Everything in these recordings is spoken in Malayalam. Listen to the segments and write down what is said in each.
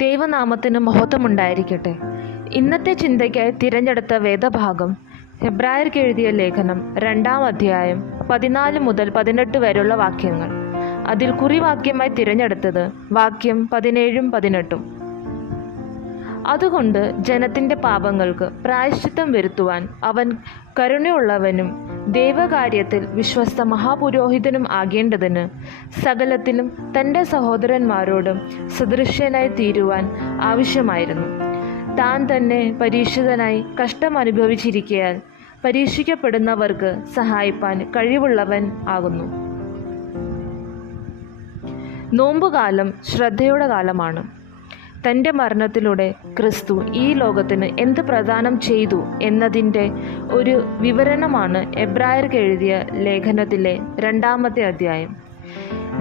ദൈവനാമത്തിന് മഹത്വമുണ്ടായിരിക്കട്ടെ. ഇന്നത്തെ ചിന്തയ്ക്കായി തിരഞ്ഞെടുത്ത വേദഭാഗം ഹെബ്രായർക്ക് എഴുതിയ ലേഖനം 2-ാം അധ്യായം 14 മുതൽ 18 വരെയുള്ള വാക്യങ്ങൾ. അതിൽ കുറിവാക്യമായി തിരഞ്ഞെടുത്തത് വാക്യം 17-ഉം 18-ഉം. അതുകൊണ്ട് ജനത്തിൻ്റെ പാപങ്ങൾക്ക് പ്രായശ്ചിത്തം വരുത്തുവാൻ അവൻ കരുണയുള്ളവനും ദൈവകാര്യത്തിൽ വിശ്വസ്ത മഹാപുരോഹിതനും ആകേണ്ടതിന് സകലത്തിലും തൻ്റെ സഹോദരന്മാരോടും സദൃശ്യനായി തീരുവാൻ ആവശ്യമായിരുന്നു. താൻ തന്നെ പരീക്ഷിതനായി കഷ്ടമനുഭവിച്ചിരിക്കയാൽ പരീക്ഷിക്കപ്പെടുന്നവർക്ക് സഹായിപ്പാൻ കഴിവുള്ളവൻ ആകുന്നു. നോമ്പുകാലം ശ്രദ്ധയുടെ കാലമാണ്. തൻ്റെ മരണത്തിലൂടെ ക്രിസ്തു ഈ ലോകത്തിന് എന്ത് പ്രദാനം ചെയ്തു എന്നതിൻ്റെ ഒരു വിവരണമാണ് എബ്രായർക്ക് എഴുതിയ ലേഖനത്തിലെ 2-ാമത്തെ അധ്യായം.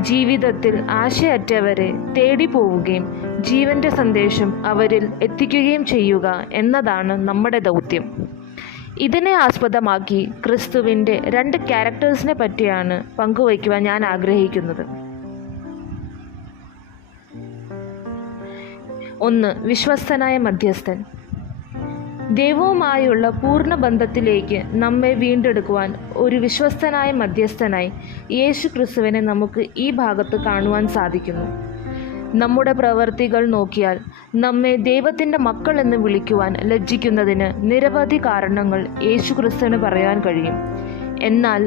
ജീവിതത്തിൽ ആശയറ്റവരെ തേടി പോവുകയും ജീവൻ്റെ സന്ദേശം അവരിൽ എത്തിക്കുകയും ചെയ്യുക എന്നതാണ് നമ്മുടെ ദൗത്യം. ഇതിനെ ആസ്പദമാക്കി ക്രിസ്തുവിൻ്റെ 2 ക്യാരക്ടേഴ്സിനെ പറ്റിയാണ് പങ്കുവയ്ക്കുവാൻ ഞാൻ ആഗ്രഹിക്കുന്നത്. 1. വിശ്വസ്തനായ മധ്യസ്ഥൻ. ദൈവവുമായുള്ള പൂർണ്ണ ബന്ധത്തിലേക്ക് നമ്മെ വീണ്ടെടുക്കുവാൻ ഒരു വിശ്വസ്തനായ മധ്യസ്ഥനായി യേശു ക്രിസ്തുവിനെ നമുക്ക് ഈ ഭാഗത്ത് കാണുവാൻ സാധിക്കുന്നു. നമ്മുടെ പ്രവൃത്തികൾ നോക്കിയാൽ നമ്മെ ദൈവത്തിൻ്റെ മക്കൾ എന്ന് വിളിക്കുവാൻ ലജ്ജിക്കുന്നതിന് നിരവധി കാരണങ്ങൾ യേശു ക്രിസ്തുവിന് പറയാൻ കഴിയും. എന്നാൽ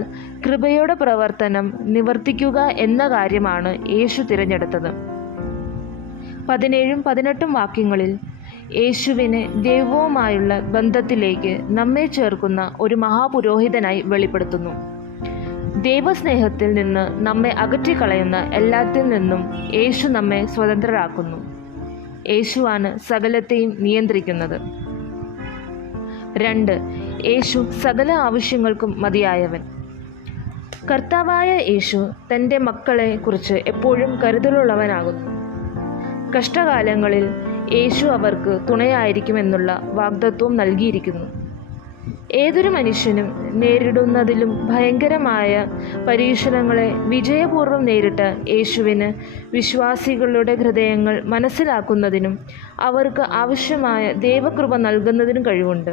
കൃപയുടെ പ്രവർത്തനം നിവർത്തിക്കുക എന്ന കാര്യമാണ് യേശു തിരഞ്ഞെടുത്തത്. 17-ഉം 18-ഉം വാക്യങ്ങളിൽ യേശുവിനെ ദൈവവുമായുള്ള ബന്ധത്തിലേക്ക് നമ്മെ ചേർക്കുന്ന ഒരു മഹാപുരോഹിതനായി വെളിപ്പെടുത്തുന്നു. ദൈവസ്നേഹത്തിൽ നിന്ന് നമ്മെ അകറ്റിക്കളയുന്ന എല്ലാത്തിൽ നിന്നും യേശു നമ്മെ സ്വതന്ത്രരാക്കുന്നു. യേശുവാണ് സകലത്തെയും നിയന്ത്രിക്കുന്നത്. 2. യേശു സകല ആവശ്യങ്ങൾക്കും മതിയായവൻ. കർത്താവായ യേശു തൻ്റെ മക്കളെ കുറിച്ച് എപ്പോഴും കരുതലുള്ളവനാകുന്നു. കഷ്ടകാലങ്ങളിൽ യേശു അവർക്ക് തുണയായിരിക്കുമെന്നുള്ള വാഗ്ദത്വം നൽകിയിരിക്കുന്നു. ഏതൊരു മനുഷ്യനും നേരിടുന്നതിലും ഭയങ്കരമായ പരീക്ഷണങ്ങളെ വിജയപൂർവ്വം നേരിട്ട യേശുവിന് വിശ്വാസികളുടെ ഹൃദയങ്ങൾ മനസ്സിലാക്കുന്നതിനും അവർക്ക് ആവശ്യമായ ദൈവകൃപ നൽകുന്നതിനും കഴിവുണ്ട്.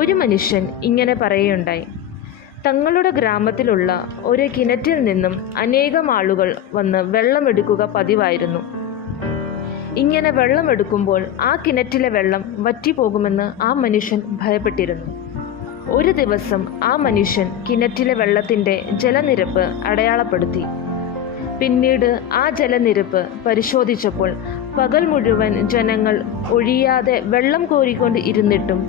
ഒരു മനുഷ്യൻ ഇങ്ങനെ പറയുകയുണ്ടായി: തങ്ങളുടെ ഗ്രാമത്തിലുള്ള ഒരു കിണറ്റിൽ നിന്നും അനേകം ആളുകൾ വന്ന് വെള്ളമെടുക്കുക പതിവായിരുന്നു. ഇങ്ങനെ വെള്ളമെടുക്കുമ്പോൾ ആ കിണറ്റിലെ വെള്ളം വറ്റിപ്പോകുമെന്ന് ആ മനുഷ്യൻ ഭയപ്പെട്ടിരുന്നു. ഒരു ദിവസം ആ മനുഷ്യൻ കിണറ്റിലെ വെള്ളത്തിൻ്റെ ജലനിരപ്പ് അടയാളപ്പെടുത്തി. പിന്നീട് ആ ജലനിരപ്പ് പരിശോധിച്ചപ്പോൾ പകൽ മുഴുവൻ ജനങ്ങൾ ഒഴിയാതെ വെള്ളം കോരിക്കൊണ്ട് ഇരുന്നിട്ടും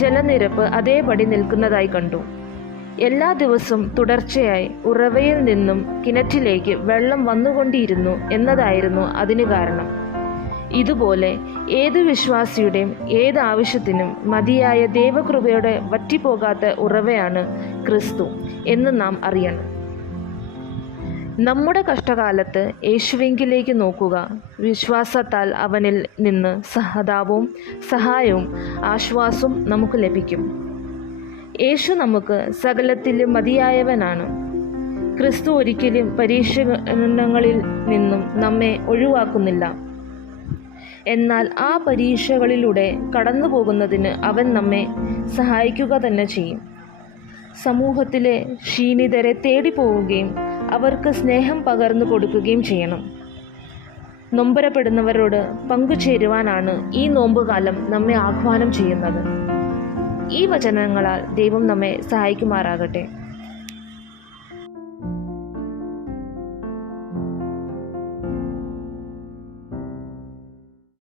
ജലനിരപ്പ് അതേപടി നിൽക്കുന്നതായി കണ്ടു. എല്ലാ ദിവസവും തുടർച്ചയായി ഉറവയിൽ നിന്നും കിണറ്റിലേക്ക് വെള്ളം വന്നുകൊണ്ടിരുന്നു എന്നതായിരുന്നു അതിന് കാരണം. ഇതുപോലെ ഏതു വിശ്വാസിയുടെയും ഏത് ആവശ്യത്തിനും മതിയായ ദൈവകൃപയുടെ വറ്റിപ്പോകാത്ത ഉറവയാണ് ക്രിസ്തു എന്ന് നാം അറിയണം. നമ്മുടെ കഷ്ടകാലത്ത് യേശുവിങ്കിലേക്ക് നോക്കുക. വിശ്വാസത്താൽ അവനിൽ നിന്ന് സഹതാപവും സഹായവും ആശ്വാസവും നമുക്ക് ലഭിക്കും. യേശു നമുക്ക് സകലത്തിലും മതിയായവനാണ്. ക്രിസ്തു ഒരിക്കലും പരീക്ഷണങ്ങളിൽ നിന്നും നമ്മെ ഒഴിവാക്കുന്നില്ല. എന്നാൽ ആ പരീക്ഷകളിലൂടെ കടന്നു പോകുന്നതിന് അവൻ നമ്മെ സഹായിക്കുക തന്നെ ചെയ്യും. സമൂഹത്തിലെ ക്ഷീണിതരെ തേടി പോവുകയും അവർക്ക് സ്നേഹം പകർന്നു കൊടുക്കുകയും ചെയ്യണം. നൊമ്പരപ്പെടുന്നവരോട് പങ്കുചേരുവാനാണ് ഈ നോമ്പുകാലം നമ്മെ ആഹ്വാനം ചെയ്യുന്നത്. ഈ വചനങ്ങളാൽ ദൈവം നമ്മെ സഹായിക്കുമാറാകട്ടെ.